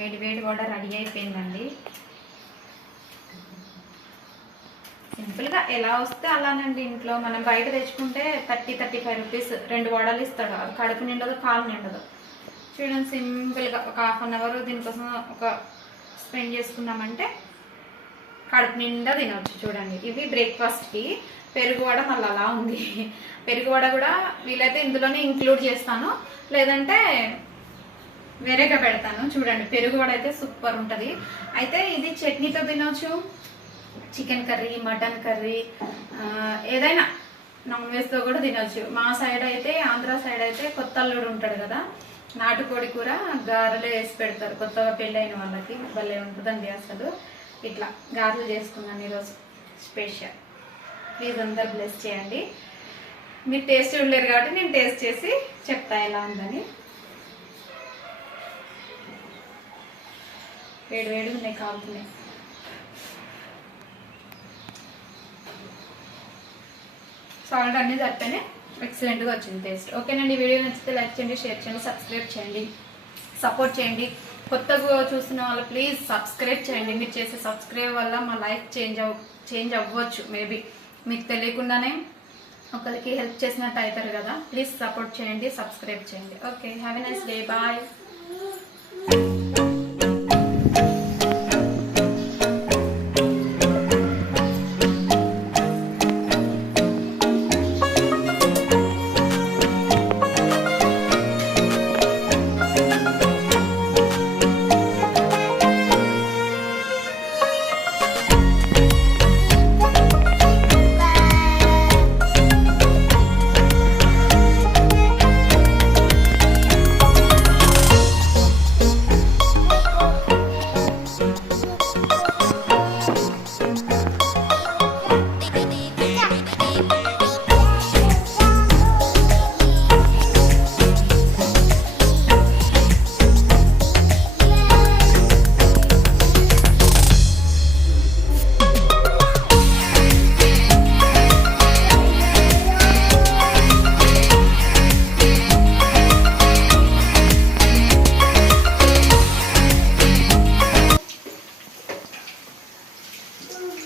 వేడి వేడి వడ రెడీ అయిపోయిందండి. సింపుల్గా ఎలా వస్తే అలానండి. ఇంట్లో మనం బయట తెచ్చుకుంటే 30-35 రూపీస్ 2 వడలు ఇస్తాడు. అది కడుపు నిండదు, కాలు నిండదు. చూడండి, సింపుల్గా ఒక ½ అన్ అవర్ దీనికోసం ఒక స్పెండ్ చేసుకున్నామంటే కడుపు నిండా తినవచ్చు. చూడండి, ఇవి బ్రేక్ఫాస్ట్కి. పెరుగు వడ మళ్ళీ అలా ఉంది. పెరుగు వడ కూడా వీలైతే ఇందులోనే ఇంక్లూడ్ చేస్తాను, లేదంటే వేరేగా పెడతాను. చూడండి, పెరుగు వడ అయితే సూపర్ ఉంటుంది. అయితే ఇది చట్నీతో తినవచ్చు, చికెన్ కర్రీ, మటన్ కర్రీ, ఏదైనా నాన్ వెజ్తో కూడా తినవచ్చు. మా సైడ్ అయితే, ఆంధ్ర సైడ్ అయితే కొత్త అల్లుడు ఉంటాడు కదా, నాటుకోడి కూర గారెలు వేసి పెడతారు కొత్తగా పెళ్ళైన వాళ్ళకి. భలే ఉంటుందండి అసలు. ఇట్లా గారెలు చేసుకున్నాను ఈరోజు స్పెషల్. ప్లీజ్ అందరు బ్లెస్ చేయండి. మీరు టేస్ట్ చూడలేరు కాబట్టి నేను టేస్ట్ చేసి చెప్తా ఎలా ఉందని. వేడి వేడి ఉన్నాయి, కాలుతున్నాయి. సాల్ట్ అన్నీ సరిపోయినాయి, ఎక్సలెంట్గా వచ్చింది టేస్ట్. ఓకేనండి, వీడియో నచ్చితే లైక్ చేయండి, షేర్ చేయండి, సబ్స్క్రైబ్ చేయండి, సపోర్ట్ చేయండి. కొత్తగా చూస్తున్న వాళ్ళు ప్లీజ్ సబ్స్క్రైబ్ చేయండి. మీరు చేసే సబ్స్క్రైబ్ వల్ల మా లైఫ్ చేంజ్ అవ్వచ్చు. మేబీ మీకు తెలియకుండానే ఒకరికి హెల్ప్ చేసినట్టు అవుతారు కదా. ప్లీజ్ సపోర్ట్ చేయండి, సబ్స్క్రైబ్ చేయండి. Okay, have a nice day, bye.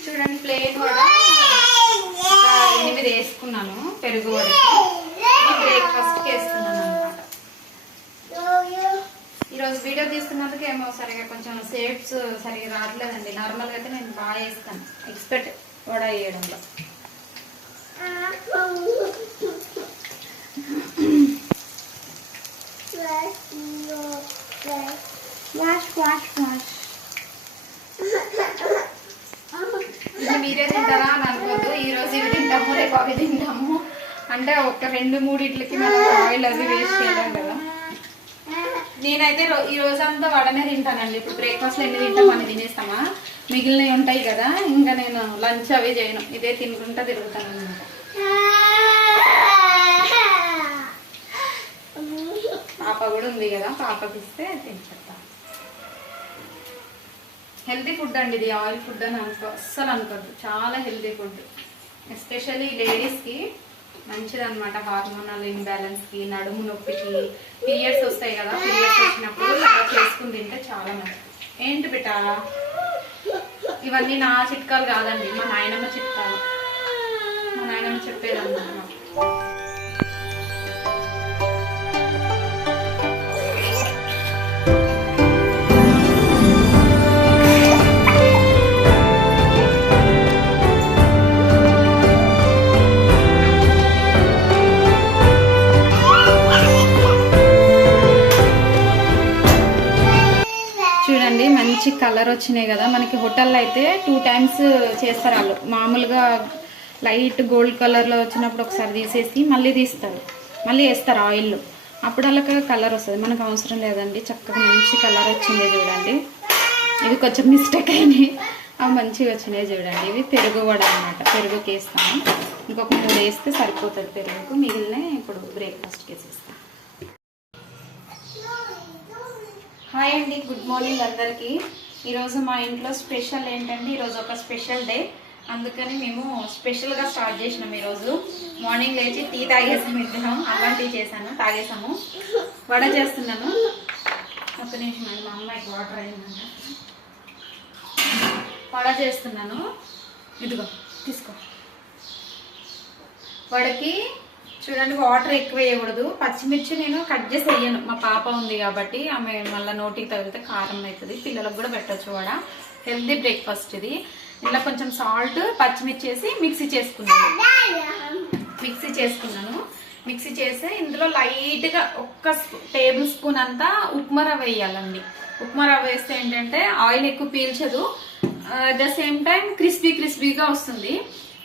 చూడండి, ప్లేన్ కూడా 8 వేసుకున్నాను పెరుగు వరకు. బ్రేక్ఫాస్ట్కి వేసుకున్నాను అనమాట. ఈరోజు వీడియో తీసుకున్నందుకు ఏమో సరిగా కొంచెం షేప్స్ సరిగా రావట్లేదండి. నార్మల్గా అయితే నేను బాగా వేస్తాను, ఎక్స్పెక్ట్ వడ వేయడంలో. ఇది మీరే తింటారా అని అనుకోద్దు. ఈరోజు ఇవి తింటాము, రేపు అవి తింటాము అంటే ఒక 2-3 ఇడ్లకి మనం ఆయిల్ అవి వేస్ట్ చేయలేం కదా. నేనైతే ఈ రోజంతా వడనే తింటానండి. ఇప్పుడు బ్రేక్ఫాస్ట్లో ఎన్ని తింటాం అని తినేస్తామా, మిగిలినవి ఉంటాయి కదా. ఇంకా నేను లంచ్ అవి చేయను, ఇదే తినుకుంటా తిరుగుతాను అనమాట. పాప కూడా ఉంది కదా, పాపకి ఇస్తే తింటా. హెల్తీ ఫుడ్ అండి ఇది, ఆయిల్ ఫుడ్ అని అస్సలు అనుకోద్దు. చాలా హెల్తీ ఫుడ్, ఎస్పెషల్లీ లేడీస్కి మంచిదన్నమాట. హార్మోనల్ ఇంబ్యాలెన్స్కి, నడుము నొప్పికి, పీరియడ్స్ వస్తాయి కదా, పీరియడ్స్ వచ్చినప్పుడు అలా చేసుకుని తింటే చాలా మంచిది. ఏంటి బిడ్డ, ఇవన్నీ నా చిట్కాలు కాదండి, మా నాయనమ్మ చిట్కాలు. మా నాయనమ్మ చెప్పేదన్నమాట. చూడండి, మంచి కలర్ వచ్చినాయి కదా. మనకి హోటల్లో అయితే 2 టైమ్స్ చేస్తారు వాళ్ళు. మామూలుగా లైట్ గోల్డ్ కలర్లో వచ్చినప్పుడు ఒకసారి తీసేసి మళ్ళీ తీస్తారు, మళ్ళీ వేస్తారు ఆయిల్లో. అప్పుడు అలా కలర్ వస్తుంది. మనకు అవసరం లేదండి, చక్కగా మంచి కలర్ వచ్చింది చూడండి. ఇవి కొంచెం మిస్టేక్ అయినాయి, అవి మంచిగా వచ్చినాయి చూడండి. ఇవి పెరుగు వడ అనమాట, పెరుగుకి వేస్తాను. ఇంకొక 3 వేస్తే సరిపోతుంది పెరుగుకు. మిగిలిన ఇప్పుడు బ్రేక్ఫాస్ట్కి వేసేస్తాను. హాయ్ అండి, గుడ్ మార్నింగ్ అందరికీ. ఈరోజు మా ఇంట్లో స్పెషల్ ఏంటంటే, ఈరోజు ఒక స్పెషల్ డే, అందుకని మేము స్పెషల్గా స్టార్ట్ చేసినాం. ఈరోజు మార్నింగ్ లేచి టీ తాగేసాము, ఇద్దరం అల్లం టీ చేశాను, తాగేసాము. వడ చేస్తున్నాను. ఒక నిమిషం అండి, మా అమ్మాయికి వడ వాటర్ అయిందంట. వడ చేస్తున్నాను. ఇదిగో తీసుకో. వడకి చూడండి వాటర్ ఎక్కువ వేయకూడదు. పచ్చిమిర్చి నేను కట్ చేసి వేయను, మా పాప ఉంది కాబట్టి ఆమె మళ్ళీ నోటికి తగిలితే కారం అవుతుంది. పిల్లలకు కూడా పెట్టచ్చు వడ. హెల్దీ బ్రేక్ఫాస్ట్ ఇది. ఇలా కొంచెం సాల్ట్ పచ్చిమిర్చి వేసి మిక్సీ చేసుకున్నాను. మిక్సీ చేసి ఇందులో లైట్గా 1 టేబుల్ స్పూన్ అంతా ఉప్మా రవ్వ వేయాలండి. ఉప్మా రవ్వ వేస్తే ఏంటంటే ఆయిల్ ఎక్కువ పీల్చదు, అట్ ద సేమ్ టైం క్రిస్పీగా వస్తుంది.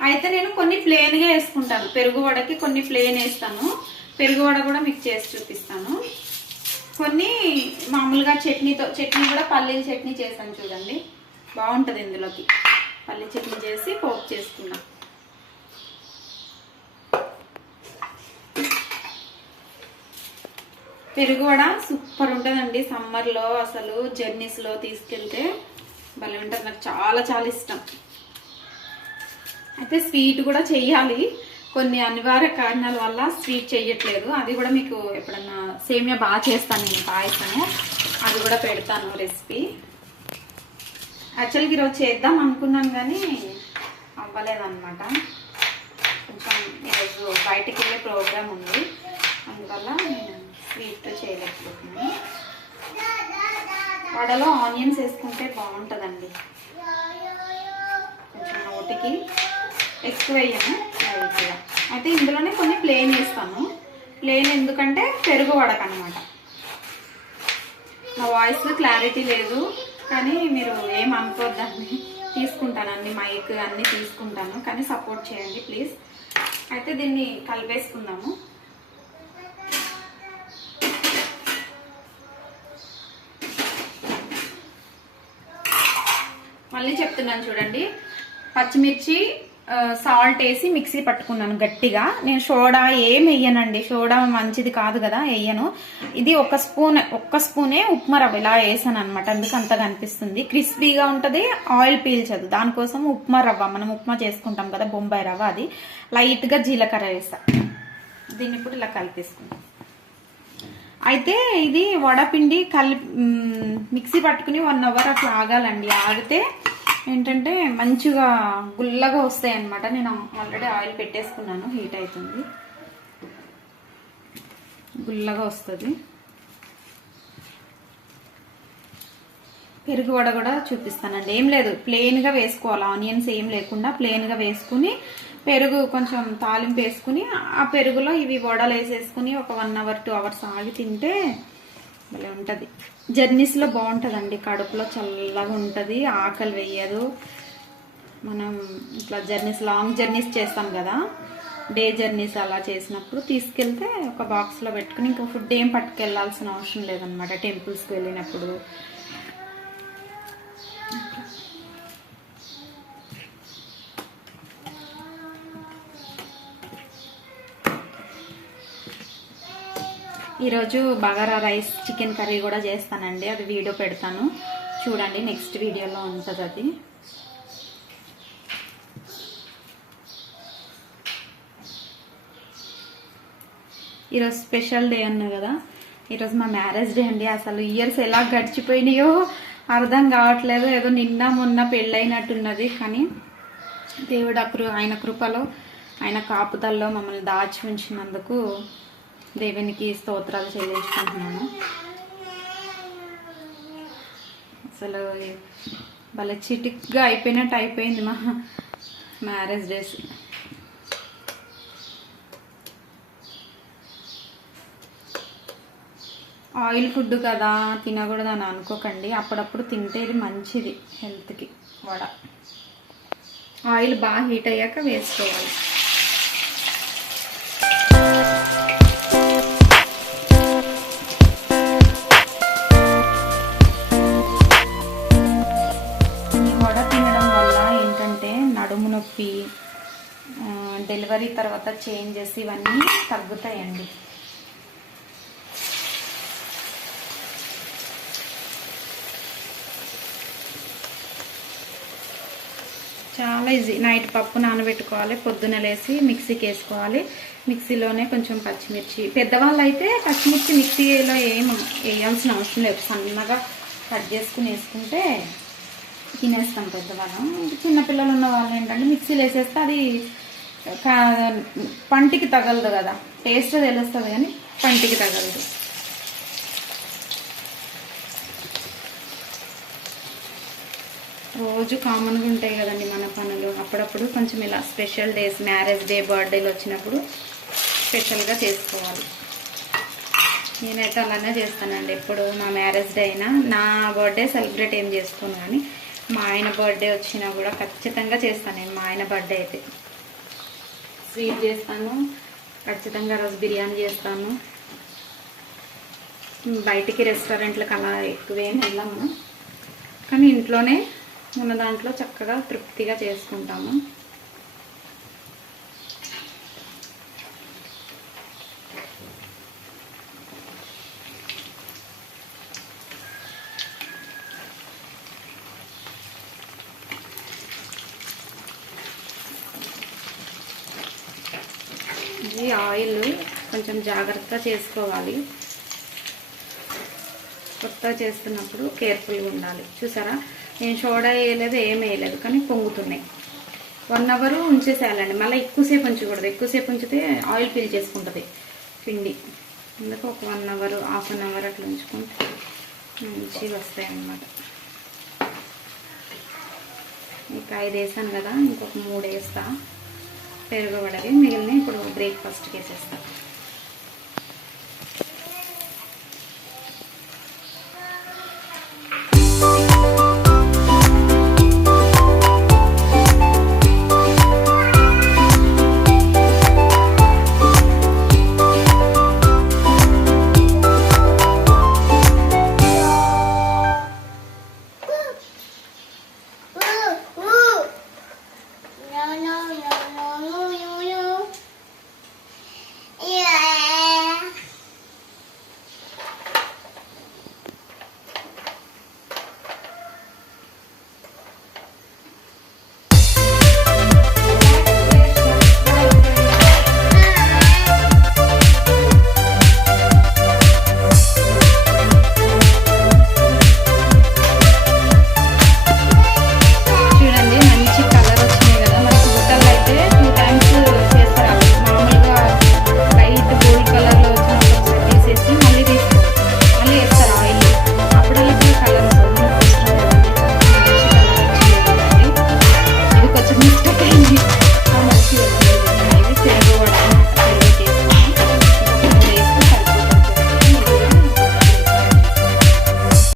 అయితే నేను కొన్ని ప్లెయిన్గా వేసుకుంటాను. పెరుగు వడకి కొన్ని ప్లెయిన్ వేస్తాను. పెరుగు వడ కూడా మీకు చేసి చూపిస్తాను. కొన్ని మామూలుగా చట్నీ కూడా పల్లీల చట్నీ చేస్తాను చూడండి, బాగుంటుంది. ఇందులోకి పల్లీ చట్నీ చేసి పోపు చేసుకున్నాం. పెరుగు వడ సూపర్ ఉంటుందండి. సమ్మర్లో అసలు జర్నీస్లో తీసుకెళ్తే భలే ఉంటుంది. నాకు చాలా చాలా ఇష్టం. అయితే స్వీట్ కూడా చెయ్యాలి, కొన్ని అనివార్య కారణాల వల్ల స్వీట్ చెయ్యట్లేదు. అది కూడా మీకు ఎప్పుడన్నా సేమియా బాగా చేస్తాను నేను, పాయసము అది కూడా పెడతాను రెసిపీ. యాక్చువల్గా ఈరోజు చేద్దాం అనుకున్నాను కానీ అవ్వలేదన్నమాట. కొంచెం ఈరోజు బయటికి వెళ్ళే ప్రోగ్రామ్ ఉంది, అందువల్ల నేను స్వీట్ చేయలేకపోతున్నాను. వడలో ఆనియన్స్ వేసుకుంటే బాగుంటుందండి. కొంచెం నోటికి ఎక్కువ వేయను లైట్గా. అయితే ఇందులోనే కొన్ని ప్లెయిన్ వేస్తాను. ప్లెయిన్ ఎందుకంటే పెరుగు వడకన్నమాట. నా వాయిస్ క్లారిటీ లేదు కానీ మీరు ఏమనుకోద్దండి, తీసుకుంటానండి, మైక్ అన్నీ తీసుకుంటాను, కానీ సపోర్ట్ చేయండి ప్లీజ్. అయితే దీన్ని కలిపేసుకుందాము. మళ్ళీ చెప్తున్నాను చూడండి, పచ్చిమిర్చి సాల్ట్ వేసి మిక్సీ పట్టుకున్నాను గట్టిగా. నేను సోడా ఏం వేయనండి, సోడా మంచిది కాదు కదా, వేయను. ఇది ఒక్క స్పూనే ఉప్మా రవ్వ ఇలా వేసాను అనమాట, అందుకు అంతగా అనిపిస్తుంది. క్రిస్పీగా ఉంటుంది, ఆయిల్ పీల్చదు. దానికోసం ఉప్మా రవ్వ, మనం ఉప్మా చేసుకుంటాం కదా బొంబాయి రవ్వ, అది లైట్గా జీలకర్ర వేస్తా. దీన్ని ఇప్పుడు ఇలా కలిపేసుకుంటాం. అయితే ఇది వడపిండి మిక్సీ పట్టుకుని 1 అవర్ అట్లా ఆగాలండి. ఆగితే ఏంటంటే మంచిగా గుల్లగా వస్తాయి అన్నమాట. నేను ఆల్రెడీ ఆయిల్ పెట్టేసుకున్నాను, హీట్ అవుతుంది, గుల్లగా వస్తుంది. పెరుగు వడ కూడా చూపిస్తానండి. ఏం లేదు, ప్లెయిన్గా వేసుకోవాలి, ఆనియన్స్ ఏం లేకుండా ప్లెయిన్గా వేసుకుని పెరుగు కొంచెం తాలింపు వేసుకుని ఆ పెరుగులో ఇవి వడలు వేసేసుకుని ఒక 1 అవర్ 2 అవర్స్ ఆగి తింటే భలే ఉంటుంది. జర్నీస్లో బాగుంటుందండి, కడుపులో చల్లగా ఉంటుంది, ఆకలి వేయదు. మనం ఇట్లా జర్నీస్, లాంగ్ జర్నీస్ చేస్తాం కదా, డే జర్నీస్ అలా చేసినప్పుడు తీసుకెళ్తే ఒక బాక్స్లో పెట్టుకుని ఇంకా ఫుడ్ ఏం పట్టుకెళ్లాల్సిన అవసరం లేదనమాట టెంపుల్స్కి వెళ్ళినప్పుడు. ఈరోజు బగారా రైస్, చికెన్ కర్రీ కూడా చేస్తానండి, అది వీడియో పెడతాను చూడండి, నెక్స్ట్ వీడియోలో ఉంటుంది అది. ఈరోజు స్పెషల్ డే అన్నా కదా, ఈరోజు మా మ్యారేజ్ డే అండి. అసలు ఇయర్స్ ఎలా గడిచిపోయినాయో అర్థం కావట్లేదు, ఏదో నిన్న మొన్న పెళ్ళైనట్టున్నది. కానీ దేవుడు ఆయన కృపలో, ఆయన కాపుదల్లో మమ్మల్ని దాచి ఉంచినందుకు దేవునికి స్తోత్రాలు చెల్లించుకుంటున్నాను. అసలు భలే చిటిక్గా అయిపోయినట్టు అయిపోయింది మా మ్యారేజ్ డేస్. ఆయిల్ ఫుడ్ కదా తినకూడదు అని అనుకోకండి, అప్పుడప్పుడు తింటే ఇది మంచిది హెల్త్కి. వడ ఆయిల్ బాగా హీట్ అయ్యాక వేసుకోవాలి. నొప్పి, డెలివరీ తర్వాత చేంజెస్ ఇవన్నీ తగ్గుతాయండి. చాలా ఈజీ. నైట్ పప్పు నానబెట్టుకోవాలి, పొద్దున లేసి మిక్సీకి వేసుకోవాలి. మిక్సీలోనే కొంచెం పచ్చిమిర్చి, పెద్దవాళ్ళు అయితే పచ్చిమిర్చి మిక్సీలో ఏం వేయాల్సిన అవసరం లేదు, సన్నగా కట్ చేసుకుని వేసుకుంటే తినేస్తాం పెద్దవాళ్ళం. చిన్నపిల్లలు ఉన్న వాళ్ళు ఏంటంటే మిక్సీలో వేసేస్తే అది పంటికి తగలదు కదా, టేస్ట్ తెలుస్తుంది కానీ పంటికి తగలదు. రోజు కామన్గా ఉంటాయి కదండి మన పనులు. అప్పుడప్పుడు కొంచెం ఇలా స్పెషల్ డేస్, మ్యారేజ్ డే, బర్త్డేలు వచ్చినప్పుడు స్పెషల్గా చేసుకోవాలి. నేనైతే అలానే చేస్తానండి. ఎప్పుడు నా మ్యారేజ్ డే అయినా, నా బర్త్డే సెలబ్రేట్ ఏం చేసుకోను కానీ మా ఆయన బర్త్డే వచ్చినా కూడా ఖచ్చితంగా చేస్తాను నేను. మా ఆయన బర్త్డే అయితే స్వీట్ చేస్తాను, ఖచ్చితంగా రోజు బిర్యానీ చేస్తాను. బయటికి రెస్టారెంట్లకు అలా ఎక్కువేం వెళ్ళాము, కానీ ఇంట్లోనే ఉన్న దాంట్లో చక్కగా తృప్తిగా చేసుకుంటాము. ఇది ఆయిల్ కొంచెం జాగ్రత్తగా చేసుకోవాలి. కొత్తగా చేస్తున్నప్పుడు కేర్ఫుల్గా ఉండాలి. చూసారా, నేను సోడా వేయలేదు, ఏం వేయలేదు, కానీ పొంగుతున్నాయి. 1 అవర్ ఉంచేసేయాలండి. మళ్ళీ ఎక్కువసేపు ఉంచకూడదు. ఎక్కువసేపు ఉంచితే ఆయిల్ ఫిల్ చేసుకుంటుంది పిండి. అందుకు ఒక 1 అవర్, హాఫ్ అన్ అవర్ అట్లా ఉంచుకుంటే మంచిగా వస్తాయి అన్నమాట. ఇంకా 5 వేసాను కదా, ఇంకొక 3 వేస్తా పెరుగుబడవి. మిగిలిన ఇప్పుడు బ్రేక్ఫాస్ట్కి వేసేస్తా.